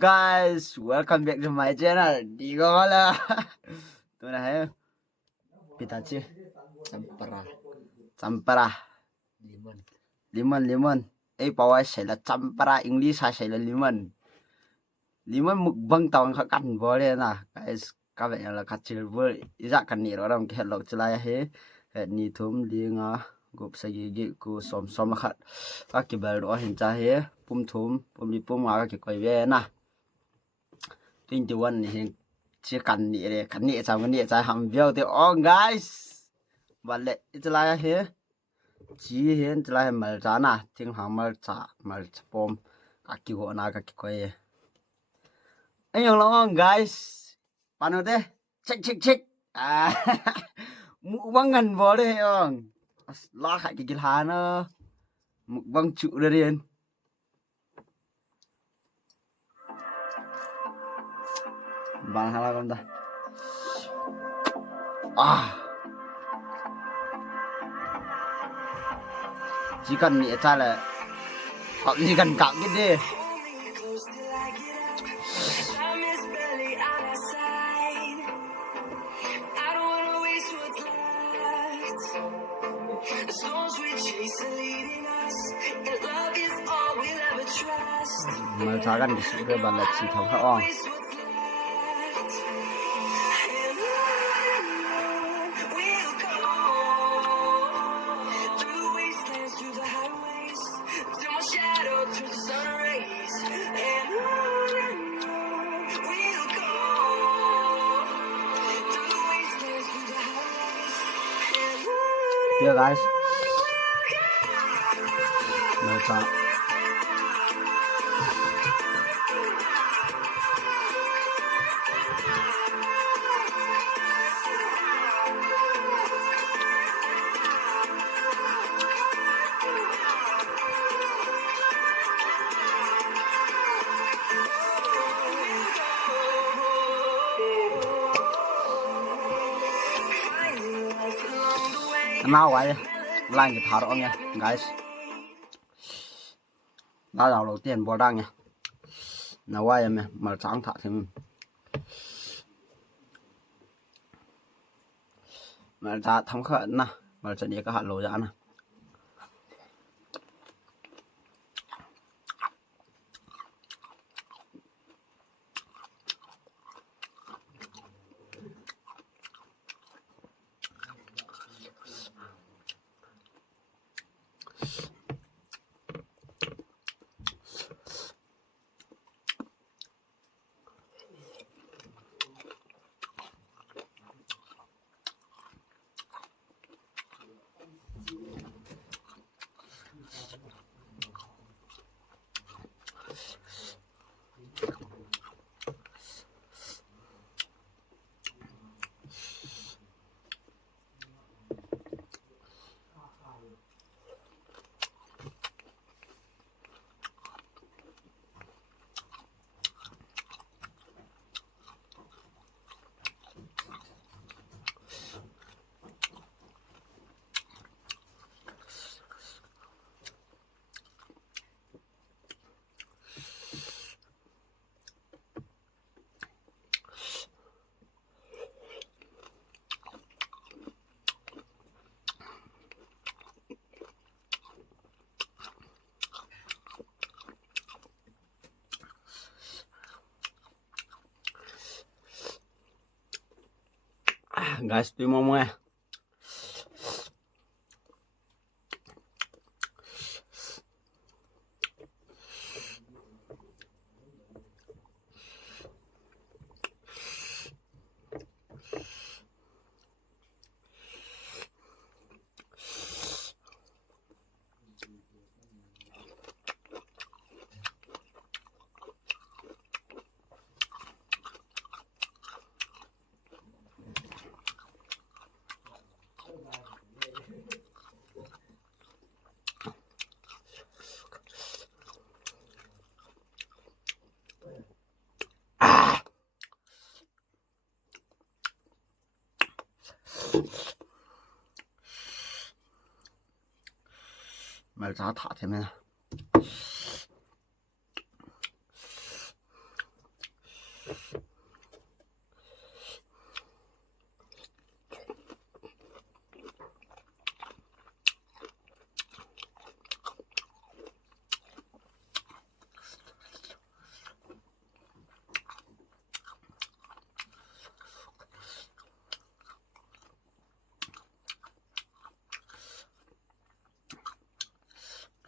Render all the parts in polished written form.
guys, welcome back to my channel. Digo wala. Tu na hai. Pitachi. Champara. Lemon. Ei pawai saila champara English ha saila lemon. Lemon mukbang tawang kha kan bo le na. Guys, ka be la khachil bo iza kan ni ro ram ke lok chlai he. Ni thum linga gop sagi gi ku som khat. Ka ki bal ro hin cha he. Pum thum pum li pum ga ki koi ve na. 21 นี่ชื่อกันนี่เลยกันนี่จำกันนี่จะทำเบี้ยวที่อ๋อ guys วันเละจะไล่เหี้ยจีเห็นจะไล่มาจานะทิ้งหางมาจ่ามาปมกักกิโกนากักกิโกยไอ้ยังร้อง guys ปานโอเต้เช็คมุกบังกันบ่เลยอ๋องลาขายกิลานะมุกบังจุเรียนbang hala kom ta chicken ni cha la học chicken cạo cái đi mà chaกันcái sự cái bản là chỉ thằng họ ong Here guys, mereka nào vậy lang cái thảo nha guys đã đầu tiên bỏ đăng nha nào quay em mà sáng thả thêm mà ra thăm khẩn nè mà sẽ đi cái hạt lỗ ra nè guys đi mong nghe mà giá thả thế này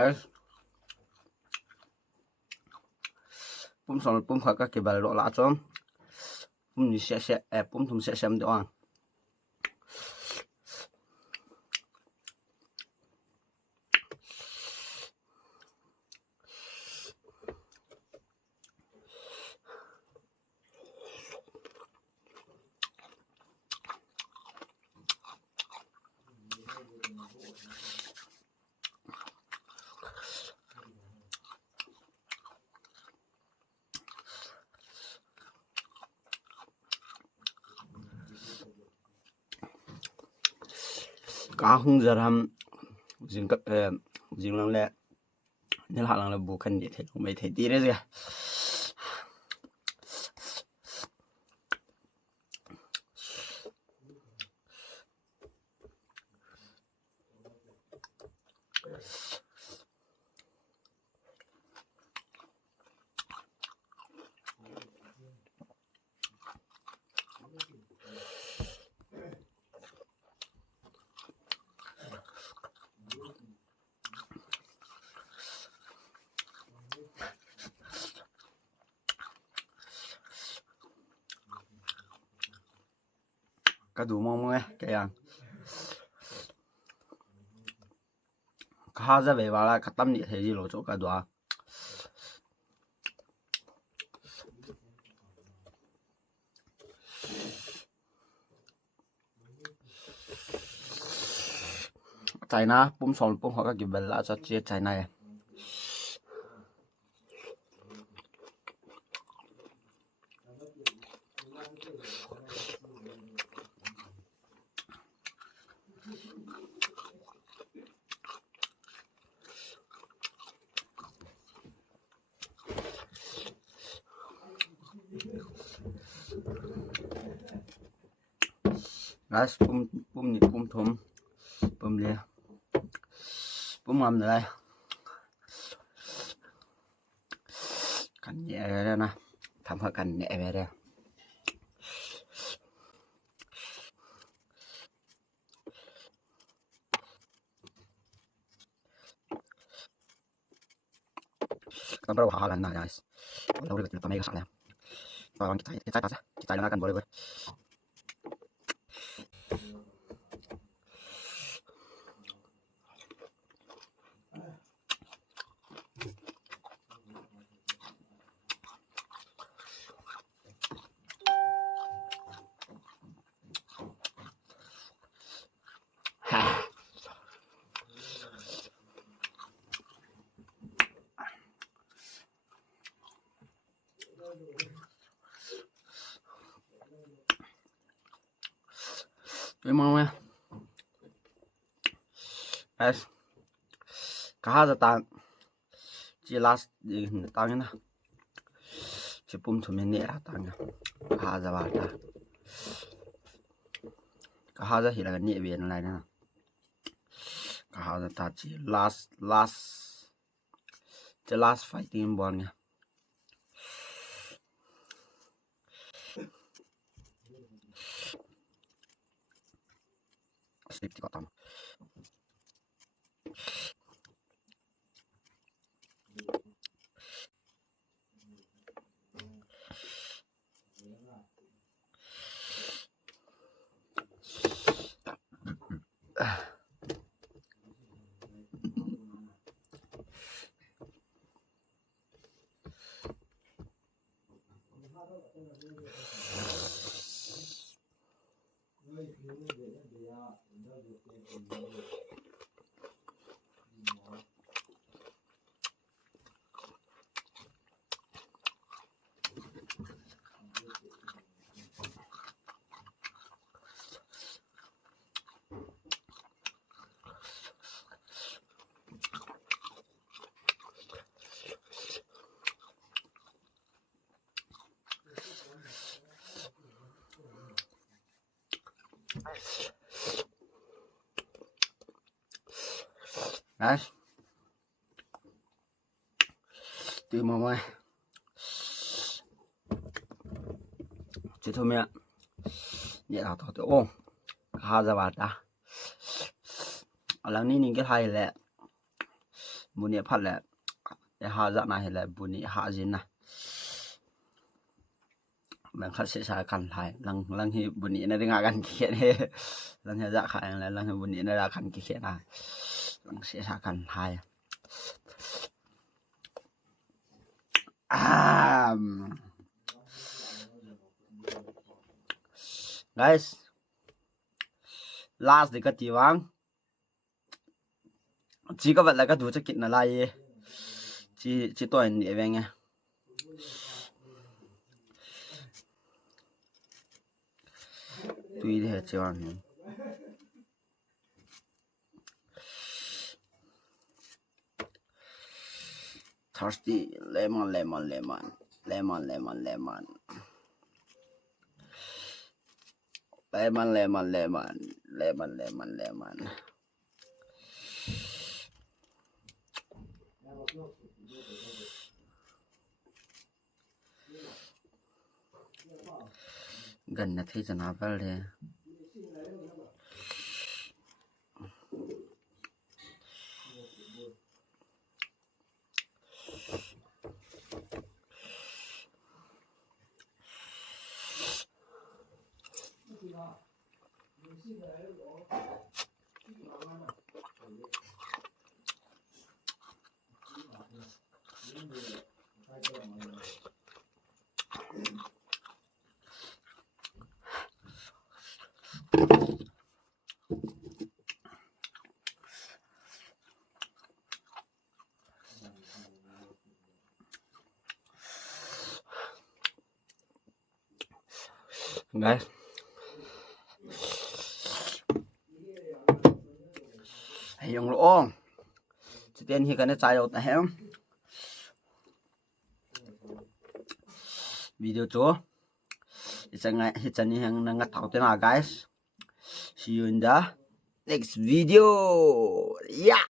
guys pum son pum kha ka ke bal ro la chom pum ni se pum thum se sem doang ka hung zaram jing ka jing lang le ni la lang la bu kan ni the mai the ti re ja ka du mong mong ke yang kha za ve wala khatam ni the ji lo cho ka dwa China pum son pum ho ka ki bel la cho che China ya guys pum ni pum thum pum le pum ngam lạiกันแย่แล้วนะทำให้กันแย่ไปแล้วkan baru hal kan guysเราเรียกว่าไม่ก็สักแล้วตอนกิจใจแล้วกันบ่เลยเว้ยMemang ya guys kah za tang chi last tang na chi pum thum ne ra tang kah za ba ta kah za hi la ni be na lai na kah za ta chi last fighting ball nha sleep ti ko tam guys từ mong ơi chỉ thôi mẹ nhẹ thảo thảo ô ha ra bà ta lầnนี้นี่ก็ไทยแหละ bunyi phat la ha za na he la bunyi ha jin na man khat se sa kan thai lang hi bunyi na ringa kan ki khen he lang he za khai la lang he bunyi na ra kan ki khen na lang se sa kan thai guys last di ka tiwang chi ka wat la ka du cha kit na lai chi toy ni eveng nha tùy thế chứ anh thirsty lemon gần là thấy nào vậy đấy guys dùng lỗ chỉ tiên khi cái trái đầu tay video chúa hit chân như hàng ngắt thảo tên là guys see you in the next video yeah